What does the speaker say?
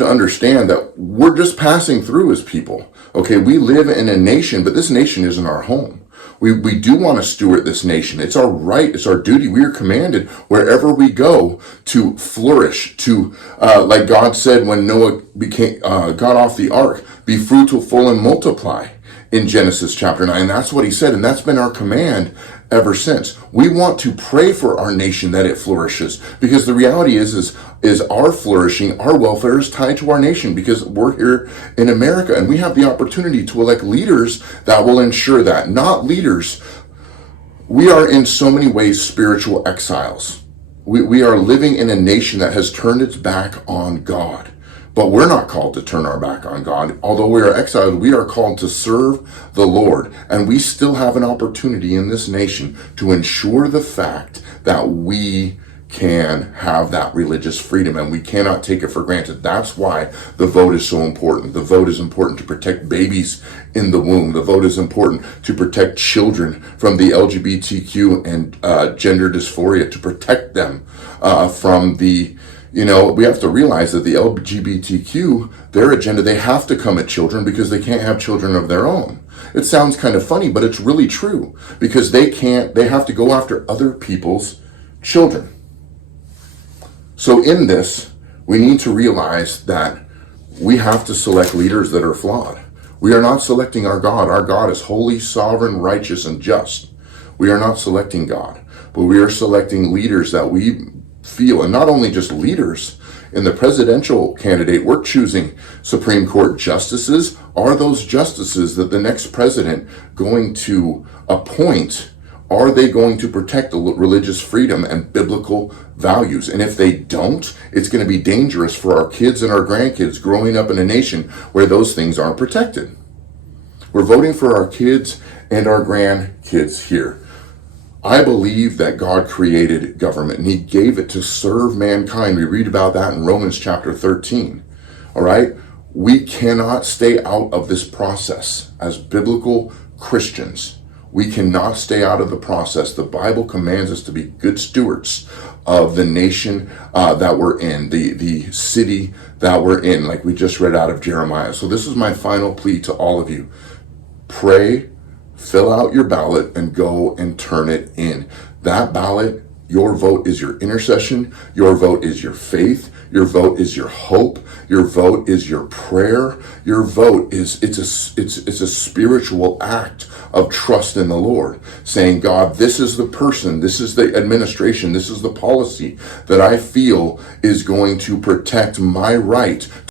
to understand that we're just passing through as people. Okay, we live in a nation, but this nation isn't our home. We do want to steward this nation. It's our right. It's our duty. We are commanded wherever we go to flourish, to, like God said when Noah got off the ark, be fruitful and multiply in Genesis chapter 9. That's what he said, and that's been our command ever since. We want to pray for our nation that it flourishes, because the reality is our flourishing, our welfare is tied to our nation, because we're here in America and we have the opportunity to elect leaders that will ensure that. Not leaders. We are in so many ways spiritual exiles. We are living in a nation that has turned its back on God. But we're not called to turn our back on God. Although we are exiled, we are called to serve the Lord. And we still have an opportunity in this nation to ensure the fact that we can have that religious freedom, and we cannot take it for granted. That's why the vote is so important. The vote is important to protect babies in the womb. The vote is important to protect children from the LGBTQ and gender dysphoria, to protect them from the we have to realize that the LGBTQ, their agenda, they have to come at children because they can't have children of their own. It sounds kind of funny, but it's really true, because they have to go after other people's children. So in this, we need to realize that we have to select leaders that are flawed. We are not selecting our God. Our God is holy, sovereign, righteous, and just. We are not selecting God, but we are selecting leaders that we feel, and not only just leaders. In the presidential candidate, we're choosing Supreme Court justices. Are those justices that the next president going to appoint, are they going to protect the religious freedom and biblical values? And if they don't, it's going to be dangerous for our kids and our grandkids growing up in a nation where those things aren't protected. We're voting for our kids and our grandkids here. I believe that God created government and he gave it to serve mankind. We read about that in Romans chapter 13. All right? We cannot stay out of this process as biblical Christians. We cannot stay out of the process. The Bible commands us to be good stewards of the nation that we're in, the city that we're in, like we just read out of Jeremiah. So this is my final plea to all of you. Pray, fill out your ballot, and go and turn it in. That ballot, your vote is your intercession. Your vote is your faith. Your vote is your hope. Your vote is your prayer. Your vote is, it's a spiritual act of trust in the Lord, saying, God, this is the person, this is the administration, this is the policy that I feel is going to protect my right